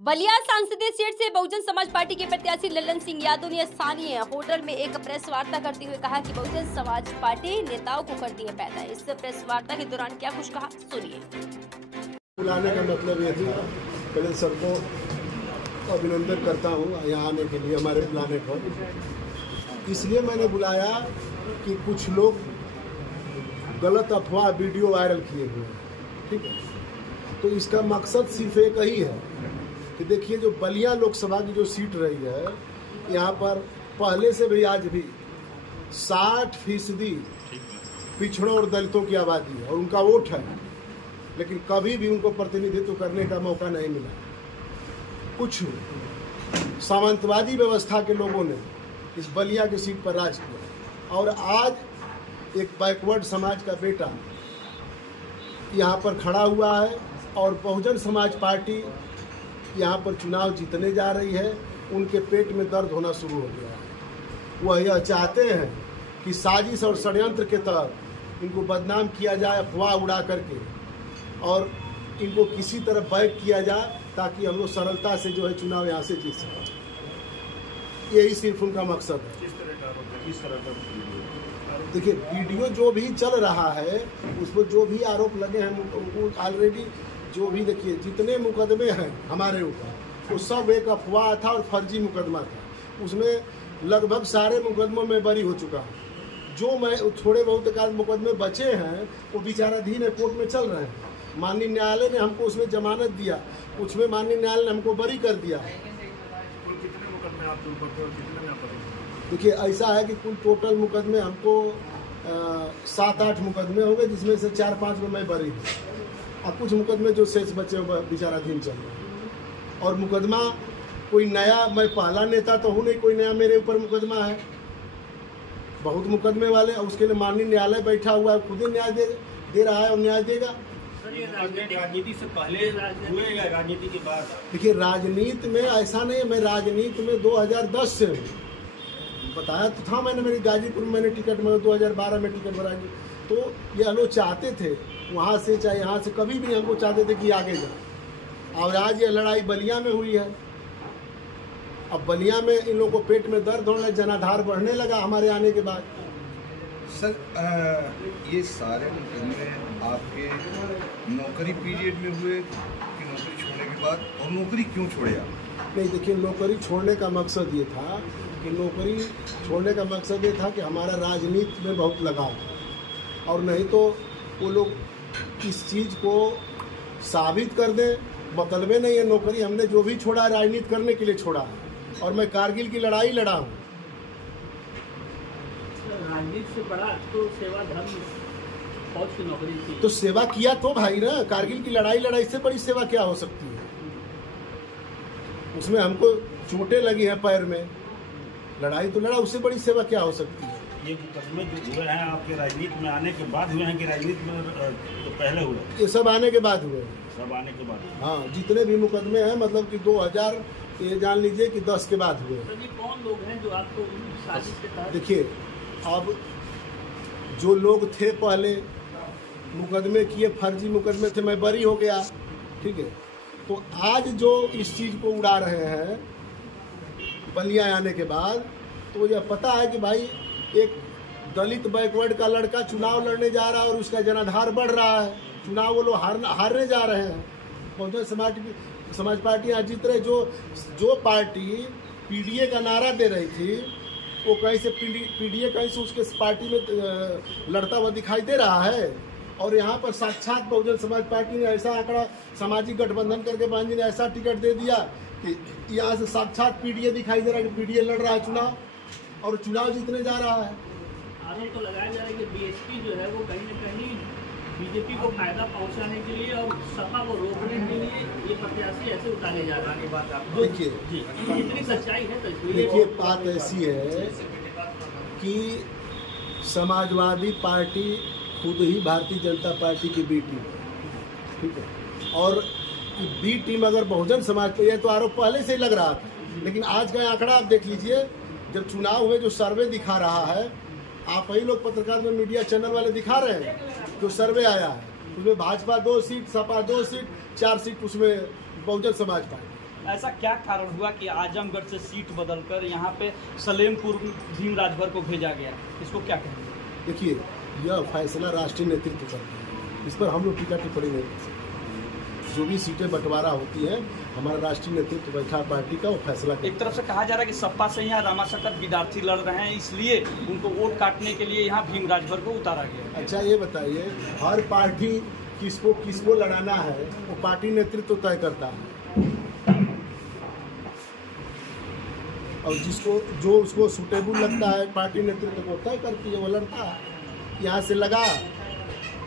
बलिया संसदीय सीट से बहुजन समाज पार्टी के प्रत्याशी ललन सिंह यादव ने स्थानीय होटल में एक प्रेस वार्ता करते हुए कहा कि बहुजन समाज पार्टी नेताओं को कर दी है पैदा। इस प्रेस वार्ता के दौरान क्या कुछ कहा, सुनिए। बुलाने का मतलब ये था, पहले सबको अभिनंदन करता हूँ यहाँ आने के लिए, हमारे बुलाने पर। इसलिए मैंने बुलाया कि कुछ लोग गलत अफवाह वीडियो वायरल किए हुए हैं, ठीक है। तो इसका मकसद सिर्फ एक ही है कि देखिए, जो बलिया लोकसभा की जो सीट रही है, यहाँ पर पहले से भी आज भी 60% पिछड़ों और दलितों की आबादी है और उनका वोट है, लेकिन कभी भी उनको प्रतिनिधित्व करने का मौका नहीं मिला। कुछ सामंतवादी व्यवस्था के लोगों ने इस बलिया की सीट पर राज किया और आज एक बैकवर्ड समाज का बेटा यहाँ पर खड़ा हुआ है और बहुजन समाज पार्टी यहाँ पर चुनाव जीतने जा रही है। उनके पेट में दर्द होना शुरू हो गया है। वह यह चाहते हैं कि साजिश और षड्यंत्र के तहत इनको बदनाम किया जाए, अफवाह उड़ा करके, और इनको किसी तरह बैक किया जाए ताकि हम लोग सरलता से जो है चुनाव यहाँ से जीत सकें। यही सिर्फ उनका मकसद है। किस तरह का देखिए, वीडियो जो भी चल रहा है उस पर जो भी आरोप लगे हैं, ऑलरेडी जो भी देखिए जितने मुकदमे हैं हमारे ऊपर, वो सब एक अफवाह था और फर्जी मुकदमा था। उसमें लगभग सारे मुकदमों में बरी हो चुका हूँ। जो मैं थोड़े बहुत एकाध मुकदमे बचे हैं वो विचाराधीन है, कोर्ट में चल रहे हैं। माननीय न्यायालय ने हमको उसमें जमानत दिया, उसमें माननीय न्यायालय ने हमको बरी कर दिया। कितने मुकदमे आपके ऊपर थे और कितने में आप? देखिए, ऐसा है कि कुल टोटल मुकदमे हमको 7-8 मुकदमे हो गए, जिसमें से 4-5 में मैं बरी हूँ और कुछ मुकदमे जो शेष बचे विचाराधीन चल रहे। और मुकदमा कोई नया, मैं पहला नेता तो हूँ नहीं, कोई नया मेरे ऊपर मुकदमा है। बहुत मुकदमे वाले, उसके लिए माननीय न्यायालय बैठा हुआ है, खुद ही न्याय दे रहा है और न्याय देगा। राजनीति से पहले हुए या राजनीति के बाद? देखिए, राजनीति में ऐसा नहीं है, मैं राजनीति में 2010 से हूँ। बताया तो था मैंने, मेरी गाजीपुर में मैंने टिकट में 2012 में टिकट बनाई। तो ये लोग चाहते थे वहाँ से चाहे यहाँ से, कभी भी हमको चाहते थे कि आगे जाए। और आज ये लड़ाई बलिया में हुई है। अब बलिया में इन लोगों को पेट में दर्द होने, जनाधार बढ़ने लगा हमारे आने के बाद। सर, ये सारे मुकदमे आपके नौकरी पीरियड में हुए कि नौकरी छोड़ने के बाद, और नौकरी क्यों छोड़े आप? नहीं, देखिए, नौकरी छोड़ने का मकसद ये था कि हमारा राजनीति में बहुत लगाव था, और नहीं तो वो लोग इस चीज़ को साबित कर दें। मतलबे नहीं है नौकरी, हमने जो भी छोड़ा राजनीति करने के लिए छोड़ा, और मैं कारगिल की लड़ाई लड़ा हूँ। राजनीति से बड़ा तो सेवा धर्म फौज की नौकरी थी। तो सेवा किया तो भाई ना, कारगिल की लड़ाई लड़ा, इससे बड़ी सेवा क्या हो सकती है? उसमें हमको चोटें लगी हैं पैर में, लड़ाई तो लड़ा, उससे बड़ी सेवा क्या हो सकती है? ये मुकदमे जो हुए हैं आपके राजनीति में आने के बाद हुए हैं कि राजनीति में तो पहले हुए? ये सब आने के बाद हुए। सब आने के बाद? हाँ, जितने भी मुकदमे हैं, मतलब कि 2000, ये जान लीजिए कि 10 के बाद हुए। तो ये कौन लोग हैं जो आपको साजिश के तहत? देखिए, अब जो लोग थे पहले मुकदमे किए, फर्जी मुकदमे थे, मैं बरी हो गया, ठीक है। तो आज जो इस चीज़ को उड़ा रहे हैं बलिया आने के बाद, तो यह पता है कि भाई एक दलित बैकवर्ड का लड़का चुनाव लड़ने जा रहा है और उसका जनाधार बढ़ रहा है। चुनाव वो लोग हारने जा रहे हैं। बहुजन समाज पार्टी आज जीत रहे। जो पार्टी पीडीए का नारा दे रही थी, वो कहीं से पीडीए कहीं से उसके पार्टी में लड़ता हुआ दिखाई दे रहा है। और यहाँ पर साक्षात बहुजन समाज पार्टी ने ऐसा आंकड़ा, सामाजिक गठबंधन करके बहन जी ने ऐसा टिकट दे दिया कि यहाँ से साक्षात पीडीए दिखाई दे रहा है कि पीडीए लड़ रहा है चुनाव और चुनाव जीतने जा रहा है। आरोप तो लगाया जा रहा है कि बीएसपी जो है वो कहीं न कहीं बीजेपी को फायदा पहुंचाने के लिए और सपा को रोकने के लिए ये प्रत्याशी ऐसे उतारे जा रहे हैं। देखिए, कितनी सच्चाई है? देखिए, बात ऐसी है कि समाजवादी पार्टी खुद ही भारतीय जनता पार्टी की बी टीम, ठीक है। और बी टीम अगर बहुजन समाज पे, तो आरोप पहले से ही लग रहा था, लेकिन आज का आंकड़ा आप देख लीजिए। जब चुनाव हुए, जो सर्वे दिखा रहा है, आप ही लोग पत्रकार में, मीडिया चैनल वाले दिखा रहे हैं, जो सर्वे आया है उसमें Bhajpa 2 seat, Sapa 2 seat, 4 seat उसमें बहुजन समाज पार्टी। ऐसा क्या कारण हुआ कि आजमगढ़ से सीट बदलकर यहाँ पे सलेमपुर भीम राजभर को भेजा गया? इसको क्या कहेंगे? देखिए, यह फैसला राष्ट्रीय नेतृत्व करता है, इस पर हम लोग टीका टिप्पणी नहीं कर सकते। जो भी सीटें बंटवारा होती हैं, हमारा राष्ट्रीय नेतृत्व बैठा पार्टी का, वो फैसला करता है। एक तरफ से कहा जा रहा है कि सपा से यहाँ रामाशंकर विद्यार्थी लड़ रहे हैं, इसलिए उनको वोट काटने के लिए यहाँ भीम राजभर को उतारा गया। अच्छा, ये बताइए, हर पार्टी किसको लड़ाना है वो पार्टी नेतृत्व तय करता है, और जो उसको सूटेबल लगता है पार्टी नेतृत्व को तय करती है, वो लड़ता है। यहाँ से लगा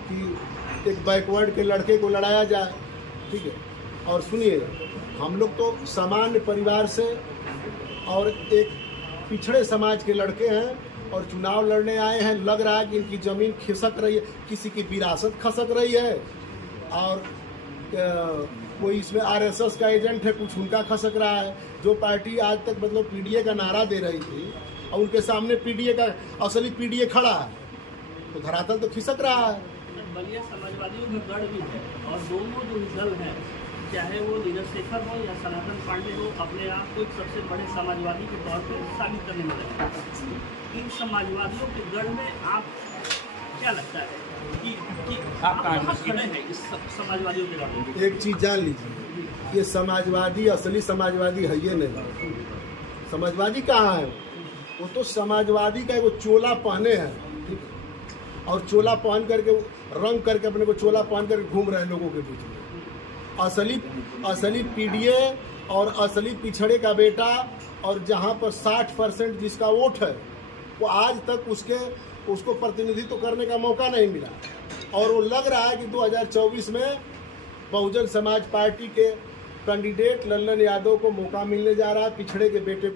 कि एक बैकवर्ड के लड़के को लड़ाया जाए, ठीक है। और सुनिए, हम लोग तो सामान्य परिवार से और एक पिछड़े समाज के लड़के हैं और चुनाव लड़ने आए हैं। लग रहा है कि इनकी ज़मीन खिसक रही है, किसी की विरासत खसक रही है, और कोई इसमें आरएसएस का एजेंट है, कुछ उनका खसक रहा है। जो पार्टी आज तक मतलब पीडीए का नारा दे रही थी, और उनके सामने पीडीए का असली पीडीए खड़ा है, तो धरातल तो खिसक रहा है। बलिया समाजवादियों का गढ़ भी है, और दोनों जो दल हैं, चाहे वो नीरज शेखर हो या सनातन पांडे हो, अपने आप को एक सबसे बड़े समाजवादी के तौर पर साबित करने में लगे। इन समाजवादियों के गढ़ में आप क्या लगता है कि आप कहाँ खड़े हैं इस समाजवादियों के गढ़ में? एक चीज जान लीजिए, ये समाजवादी असली समाजवादी है ये नहीं। समाजवादी कहाँ है? वो तो समाजवादी का वो चोला पहने हैं, ठीक है, और चोला पहन करके रंग करके अपने को चोला पहन करके घूम रहे हैं लोगों के बीच में। असली पीडीए और असली पिछड़े का बेटा, और जहाँ पर 60% जिसका वोट है, वो आज तक उसको प्रतिनिधित्व करने का मौका नहीं मिला। और वो लग रहा है कि 2024 में बहुजन समाज पार्टी के कैंडिडेट लल्लन यादव को मौका मिलने जा रहा है, पिछड़े के बेटे को।